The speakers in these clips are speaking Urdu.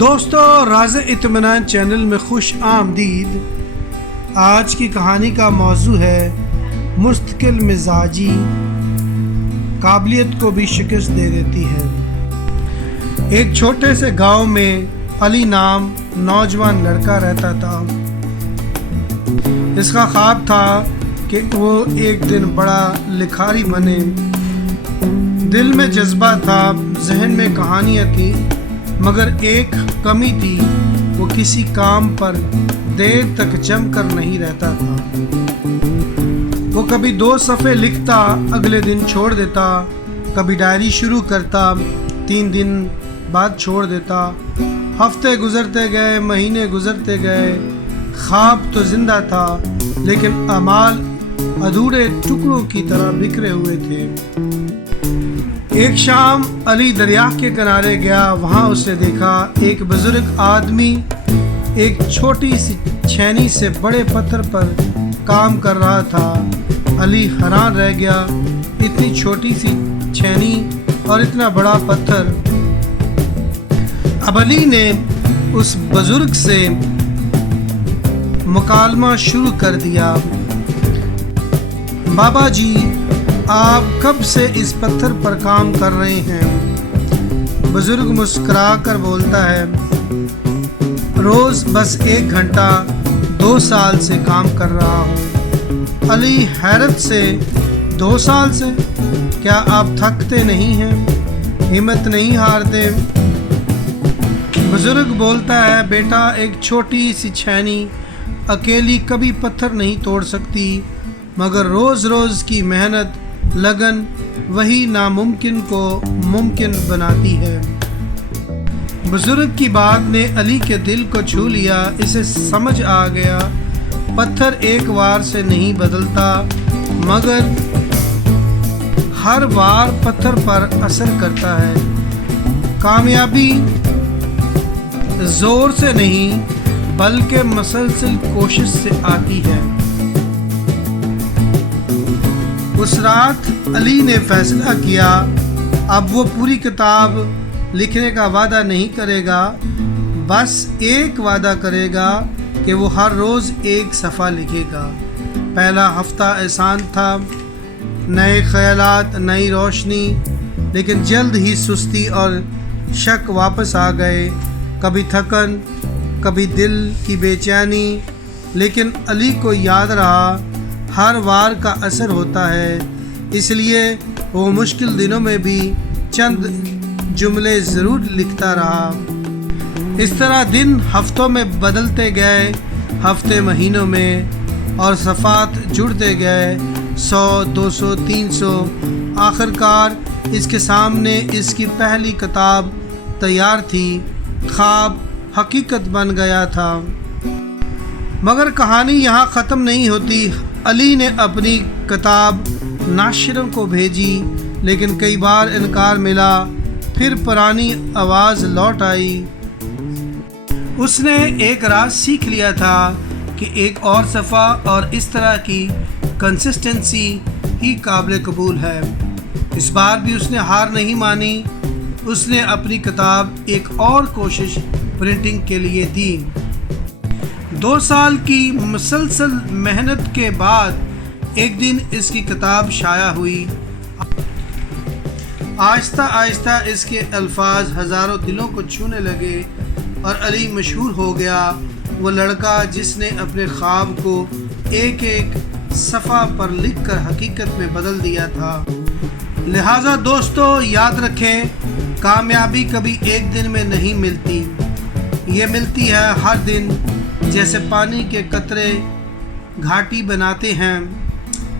دوستو راز اطمینان چینل میں خوش آمدید۔ آج کی کہانی کا موضوع ہے مستقل مزاجی قابلیت کو بھی شکست دے دیتی ہے۔ ایک چھوٹے سے گاؤں میں علی نام نوجوان لڑکا رہتا تھا۔ اس کا خواب تھا کہ وہ ایک دن بڑا لکھاری بنے۔ دل میں جذبہ تھا، ذہن میں کہانیاں تھیں، مگر ایک کمی تھی، وہ کسی کام پر دیر تک جم کر نہیں رہتا تھا۔ وہ کبھی 2 صفحے لکھتا، اگلے دن چھوڑ دیتا، کبھی ڈائری شروع کرتا، 3 دن بعد چھوڑ دیتا۔ ہفتے گزرتے گئے، مہینے گزرتے گئے، خواب تو زندہ تھا لیکن اعمال ادھورے ٹکڑوں کی طرح بکھرے ہوئے تھے۔ ایک شام علی دریا کے کنارے گیا۔ وہاں اس نے دیکھا ایک بزرگ آدمی ایک چھوٹی سی چھینی سے بڑے پتھر پر کام کر رہا تھا۔ علی حیران رہ گیا، اتنی چھوٹی سی چھینی اور اتنا بڑا پتھر۔ اب علی نے اس بزرگ سے مکالمہ شروع کر دیا۔ بابا جی، آپ کب سے اس پتھر پر کام کر رہے ہیں؟ بزرگ مسکرا کر بولتا ہے، روز بس 1 گھنٹہ 2 سال سے کام کر رہا ہوں۔ علی حیرت سے، 2 سال سے؟ کیا آپ تھکتے نہیں ہیں، ہمت نہیں ہارتے؟ بزرگ بولتا ہے، بیٹا، ایک چھوٹی سی چھینی اکیلی کبھی پتھر نہیں توڑ سکتی، مگر روز روز کی محنت، لگن وہی ناممکن کو ممکن بناتی ہے۔ بزرگ کی بات نے علی کے دل کو چھو لیا۔ اسے سمجھ آ گیا، پتھر ایک وار سے نہیں بدلتا، مگر ہر وار پتھر پر اثر کرتا ہے۔ کامیابی زور سے نہیں بلکہ مسلسل کوشش سے آتی ہے۔ اس رات علی نے فیصلہ کیا، اب وہ پوری کتاب لکھنے کا وعدہ نہیں کرے گا، بس ایک وعدہ کرے گا کہ وہ ہر روز 1 صفحہ لکھے گا۔ پہلا ہفتہ آسان تھا، نئے خیالات، نئی روشنی، لیکن جلد ہی سستی اور شک واپس آ گئے۔ کبھی تھکن، کبھی دل کی بے چینی، لیکن علی کو یاد رہا ہر وار کا اثر ہوتا ہے، اس لیے وہ مشکل دنوں میں بھی چند جملے ضرور لکھتا رہا۔ اس طرح دن ہفتوں میں بدلتے گئے، ہفتے مہینوں میں، اور صفحات جڑتے گئے، 100، 200، 300۔ آخرکار اس کے سامنے اس کی پہلی کتاب تیار تھی، خواب حقیقت بن گیا تھا۔ مگر کہانی یہاں ختم نہیں ہوتی۔ علی نے اپنی کتاب ناشروں کو بھیجی، لیکن کئی بار انکار ملا۔ پھر پرانی آواز لوٹ آئی۔ اس نے ایک راز سیکھ لیا تھا کہ ایک اور صفحہ اور اس طرح کی کنسسٹنسی ہی قابل قبول ہے۔ اس بار بھی اس نے ہار نہیں مانی۔ اس نے اپنی کتاب ایک اور کوشش پرنٹنگ کے لیے دی۔ 2 سال کی مسلسل محنت کے بعد ایک دن اس کی کتاب شائع ہوئی۔ آہستہ آہستہ اس کے الفاظ ہزاروں دلوں کو چھونے لگے اور علی مشہور ہو گیا، وہ لڑکا جس نے اپنے خواب کو ایک صفحہ پر لکھ کر حقیقت میں بدل دیا تھا۔ لہٰذا دوستو، یاد رکھیں، کامیابی کبھی ایک دن میں نہیں ملتی، یہ ملتی ہے ہر دن۔ جیسے پانی کے قطرے گھاٹی بناتے ہیں،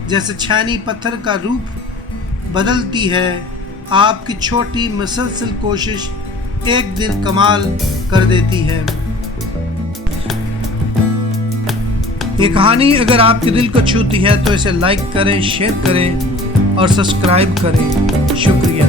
جیسے چھینی پتھر کا روپ بدلتی ہے، آپ کی چھوٹی مسلسل کوشش ایک دن کمال کر دیتی ہے۔ یہ کہانی اگر آپ کے دل کو چھوتی ہے تو اسے لائک کریں، شیئر کریں اور سبسکرائب کریں۔ شکریہ۔